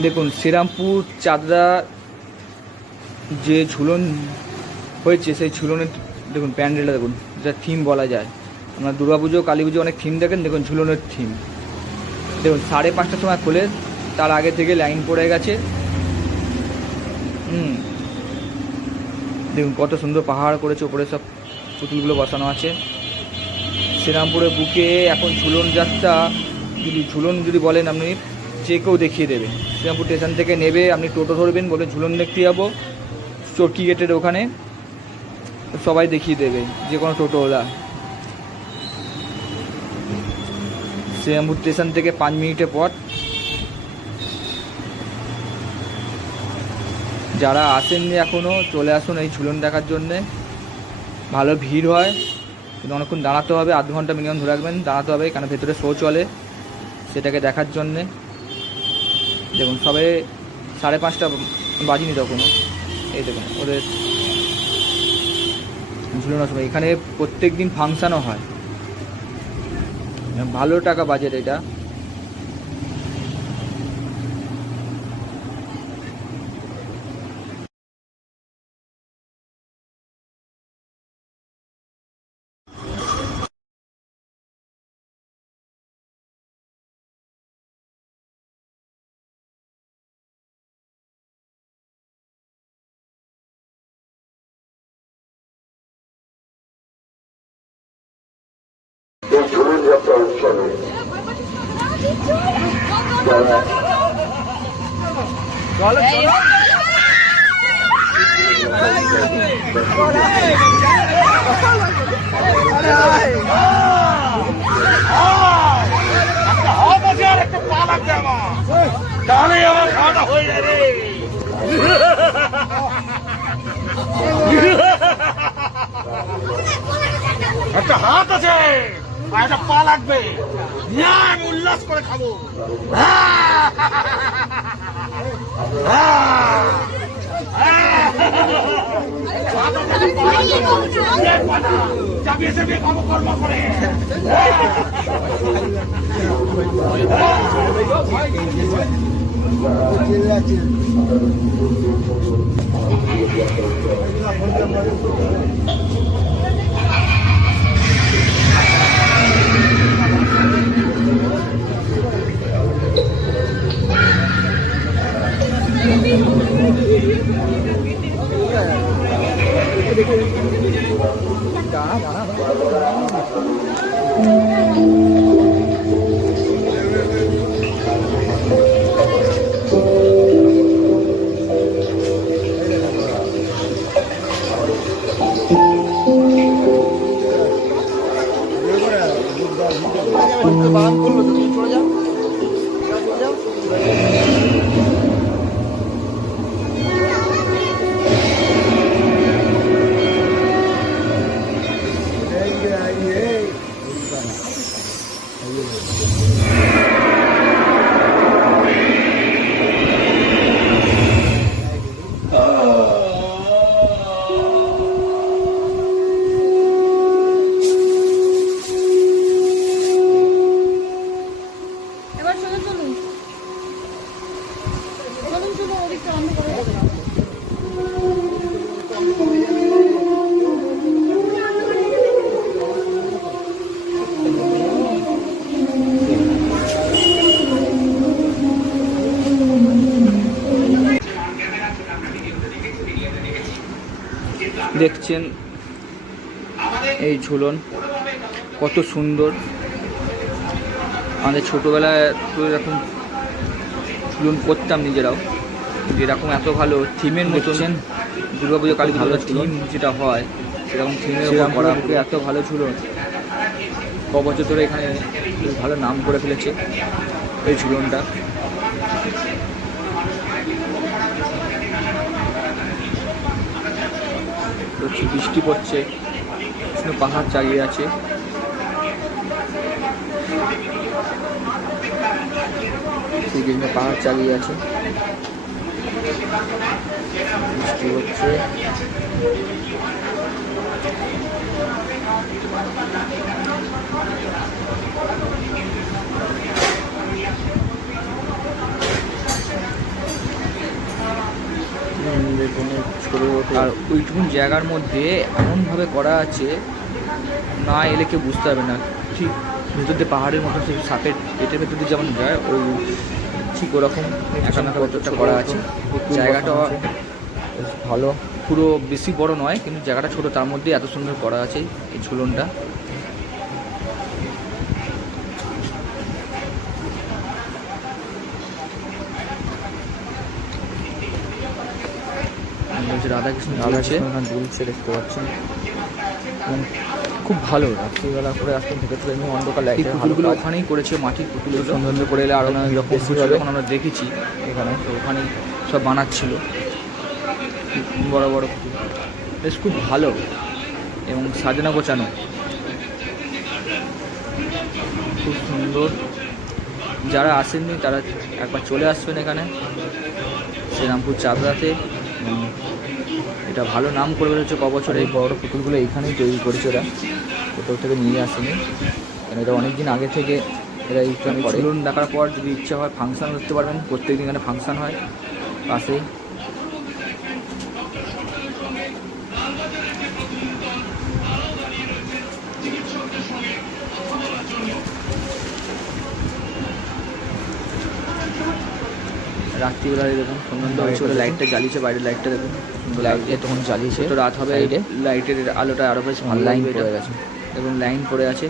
দেখুন, শ্রীরামপুর চাঁদরা যে ঝুলন হয়েছে, সেই ঝুলনের, দেখুন, প্যান্ডেলটা দেখুন যা থিম বলা যায়। আমরা দুর্গাপুজো কালী পুজো অনেক থিম দেখেন, দেখুন, ঝুলনের থিম দেখুন, সাড়ে পাঁচটার সময় খোলে, তার আগে থেকে লাইন পড়ে গেছে। হুম। দেখুন, কত সুন্দর পাহাড় করেছে ওপরে সব পুতুলগুলো বসানো আছে। শ্রীরামপুরের বুকে এখন ঝুলন যাত্রা, যদি, ঝুলন যদি বলেন আপনি যে কেউ দেখিয়ে দেবে। শ্রীরামপুর স্টেশন থেকে নেবে, আপনি টোটো ধরবেন বলে ঝুলন দেখতে যাব, চরকি গেটের ওখানে। সবাই দেখিয়ে দেবে, যে কোনো টোটোওয়ালা। শ্রীরামপুর স্টেশন থেকে পাঁচ মিনিটের পর যারা আসেননি এখনও চলে আসুন এই ঝুলন দেখার জন্যে। ভালো ভিড় হয়, কিন্তু অনেকক্ষণ দাঁড়াতে হবে, আধ ঘণ্টা মিনিমাম ধরে রাখবেন, দাঁড়াতে হবে কারণ ভেতরে শো চলে, সেটাকে দেখার জন্যে। দেখুন, সবে সাড়ে পাঁচটা বাজিনি তখনও। এই দেখুন, ওদের ঝুলনা সময় এখানে প্রত্যেক দিন ফাংশানও হয়। ভালো টাকা বাজেট এটা। এই ঝুলন যাত্রা উৎসবে যারা আমার খাওয়াটা হয়ে যাবে একটা হাত আছে। একটা পা লাগবে। আমি উল্লাস করে খাব। চাপিয়ে চাপিয়ে কর্ম করে cá cá Valeu. দেখছেন এই ঝুলন কত সুন্দর। আমাদের ছোটোবেলায় তো এরকম ঝুলন করতাম নিজেরাও। যেরকম এত ভালো থিমের মতন দুর্গা পুজো কালী ভালো থিম যেটা হয় সেরকম থিমের উপর করা এত ভালো ঝুলন। ক বছর ধরে এখানে ভালো নাম করে ফেলেছে এই ঝুলনটা। দেখছি বৃষ্টি পড়ছে পাহাড় চালিয়ে আছে। শ্রীকৃষ্ণ পাহাড় চালিয়ে আছে। বৃষ্টি হচ্ছে করে ওঠে আর ওইটুকুন জায়গার মধ্যে এমনভাবে করা আছে না এলে কেউ বুঝতে পারবে না। ঠিক ভেতর দিয়ে পাহাড়ের মতো সেই সাপের পেটের ভেতর দিয়ে যেমন যায় ওই ঠিক ওরকম একা নাকা ভেতরটা করা আছে। জায়গাটা ভালো। পুরো বেশি বড় নয় কিন্তু জায়গাটা ছোট তার মধ্যে এত সুন্দর করা আছে এই ঝুলনটা। রাধাকৃষ্ণ রাধা আছে কৃষ্ণ দুলছে দেখতে পাচ্ছেন। এবং খুব ভালো রাত্রিবেলা করে আসতে ভেতরে এমনি অন্ধকার লাগে পুতুলগুলো ওখানেই করেছে মাটির পুতুলগুলো সৌন্দর্য করে এলে আরও আরও নানা রকম বেশি হয়েছিল হবে। যখন আমরা দেখেছি এখানে তো ওখানেই সব বানাচ্ছিল। বড় বড় পুতুল বেশ খুব ভালো এবং সাজানো গোছানো। খুব সুন্দর। যারা আসেননি তারা একবার চলে আসবেন এখানে। শ্রীরামপুর এবং এটা ভালো নাম করে বেরোচ্ছে ক বছরে। এই বড় পুতুলগুলো এখানেই তৈরি করেছে ওরা। কোথাও থেকে নিয়ে আসেনি। কারণ এটা অনেক দিন আগে থেকে এরা এই করে। চলুন দেখার পর যদি ইচ্ছা হয় ফাংশান করতে পারবেন। প্রত্যেকদিন এখানে ফাংশান হয়। পাশেই। রাত্রিবেলা দেখুন সুন্দর ছোটো লাইটটা জ্বালিয়েছে বাইরের লাইটটা দেখুন। লাইটটা তখন জ্বালিয়েছে তো রাত হবে লাইটের আলোটা আরও বেশ ভালো লাইন পড়ে গেছে। এবং লাইন পড়ে আছে।